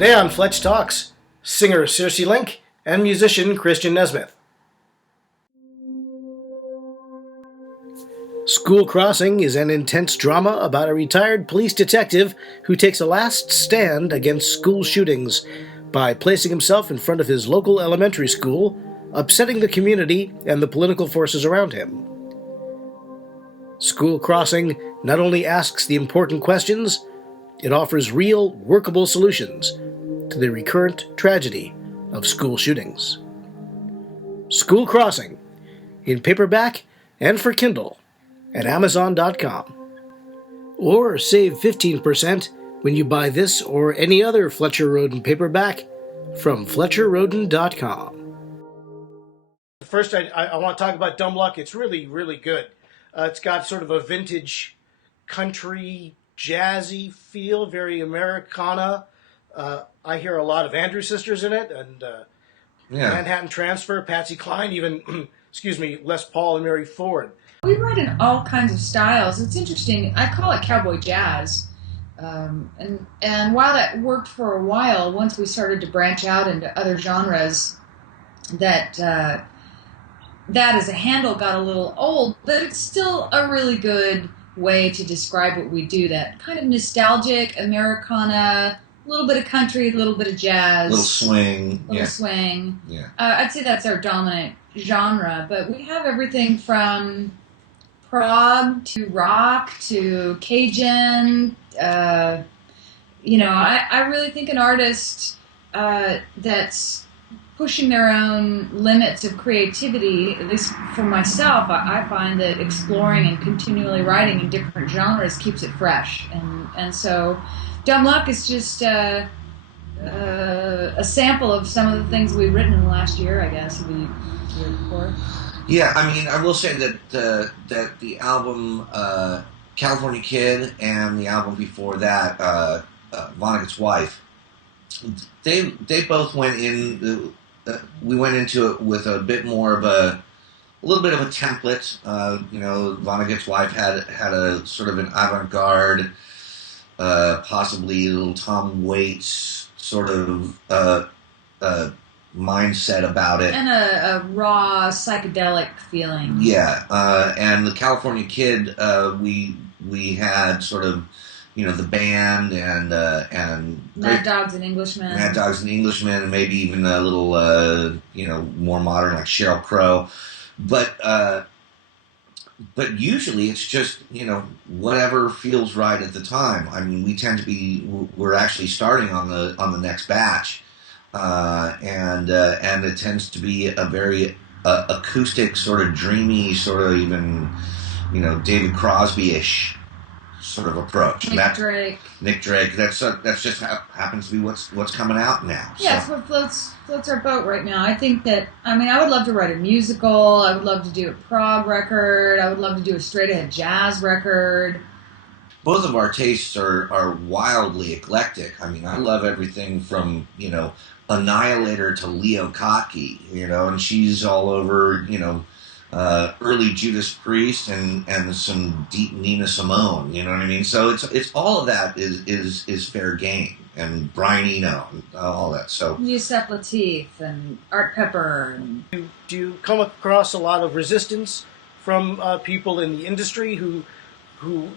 Today on FletchTALKS, singer Circe Link and musician Christian Nesmith. School Crossing is an intense drama about a retired police detective who takes a last stand against school shootings by placing himself in front of his local elementary school, upsetting the community and the political forces around him. School Crossing not only asks the important questions, it offers real, workable solutions to the recurrent tragedy of school shootings. School Crossing, in paperback and for Kindle at Amazon.com. Or save 15% when you buy this or any other Fletcher Rhoden paperback from FletcherRhoden.com. First, I want to talk about Dumb Luck. It's really, really good. It's got sort of a vintage country, jazzy feel, very Americana. I hear a lot of Andrews Sisters in it, and Manhattan Transfer, Patsy Cline, even, Les Paul and Mary Ford. We write in all kinds of styles. It's interesting. I call it cowboy jazz. And while that worked for a while, once we started to branch out into other genres, that as a handle got a little old, but it's still a really good way to describe what we do. That kind of nostalgic Americana, a little bit of country, a little bit of jazz. Swing. Yeah. I'd say that's our dominant genre, but we have everything from prog to rock to Cajun. I really think an artist that's pushing their own limits of creativity, at least for myself, I find that exploring and continually writing in different genres keeps it fresh. And so Dumb Luck is just a sample of some of the things we've written in the last year, I guess, the year before. Yeah, I mean, I will say that the album California Kid and the album before that, Vonnegut's Wife, they both went in. We went into it with a bit more of a little bit of a template. Vonnegut's Wife had a sort of an avant-garde, possibly a little Tom Waits sort of mindset about it, and a raw psychedelic feeling. Yeah, and the California Kid, we had sort of, the band and Mad Dogs and Englishmen, and maybe even a little more modern like Sheryl Crow, but usually it's just whatever feels right at the time. I mean, we're actually starting on the next batch. And it tends to be a very acoustic, sort of dreamy, sort of even, David Crosby-ish sort of approach. Nick Drake. That's just happens to be what's coming out now. Yeah, so. It's what floats our boat right now. I think that, I would love to write a musical. I would love to do a prog record. I would love to do a straight-ahead jazz record. Both of our tastes are wildly eclectic. I mean, I love everything from, Annihilator to Leo Kottke, and she's all over, early Judas Priest and some deep Nina Simone, you know what I mean? So it's all of that is fair game, and Brian Eno and all that. So Yusef Lateef and Art Pepper. Do you come across a lot of resistance from people in the industry who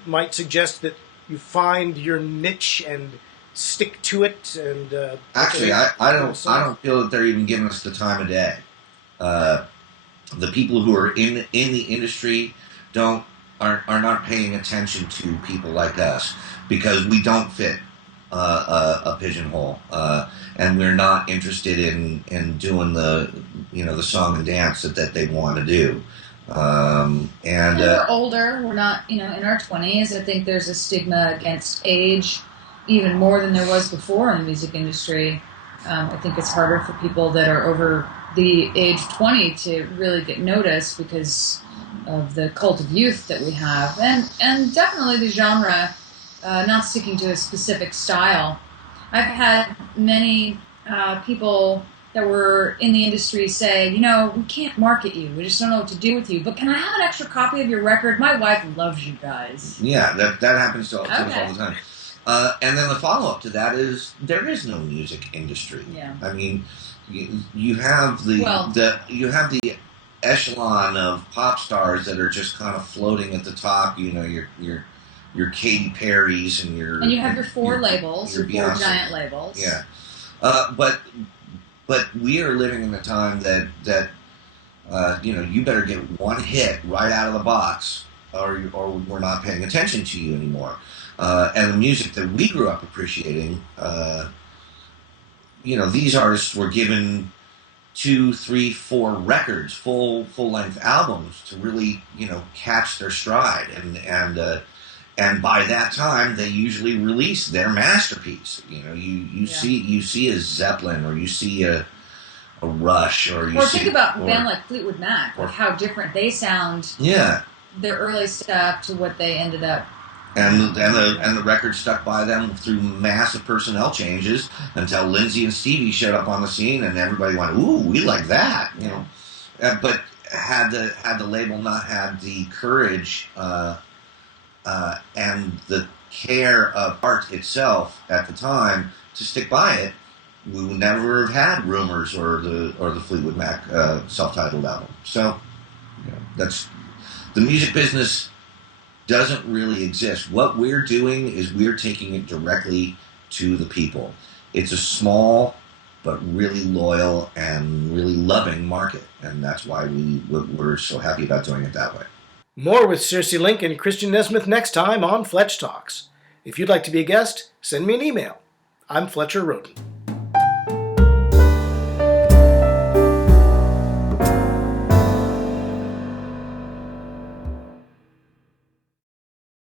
might suggest that you find your niche and stick to it? And actually, I don't feel that they're even giving us the time of day. The people who are in the industry are not paying attention to people like us because we don't fit a pigeonhole, and we're not interested in doing the the song and dance that they want to do. And we're older. We're not, in our 20s. I think there's a stigma against age, even more than there was before in the music industry. I think it's harder for people that are over the age 20 to really get noticed because of the cult of youth that we have. And definitely the genre, not sticking to a specific style. I've had many people that were in the industry say, we can't market you. We just don't know what to do with you. But can I have an extra copy of your record? My wife loves you guys. Yeah, that happens to us all the time. And then the follow-up to that is there is no music industry. Yeah. I mean, you have you have the echelon of pop stars that are just kind of floating at the top. You know, your Katy Perry's and you have your four labels, your four giant labels. Yeah. But we are living in a time that you better get one hit right out of the box, or we're not paying attention to you anymore. And the music that we grew up appreciating, these artists were given 2, 3, 4 records, full length albums to really catch their stride, and by that time they usually release their masterpiece. You see a Zeppelin, or you see a Rush, or think about a band like Fleetwood Mac, like how different they sound. Yeah, their early stuff to what they ended up. And the record stuck by them through massive personnel changes until Lindsay and Stevie showed up on the scene, and everybody went, "Ooh, we like that," But had the label not had the courage and the care of art itself at the time to stick by it, we would never have had Rumors or the Fleetwood Mac self-titled album. So that's the music business. Doesn't really exist. What we're doing is we're taking it directly to the people. It's a small but really loyal and really loving market, and that's why we're so happy about doing it that way. More with Circe Link and Christian Nesmith next time on FletchTALKS. If you'd like to be a guest, send me an email. I'm Fletcher Rhoden.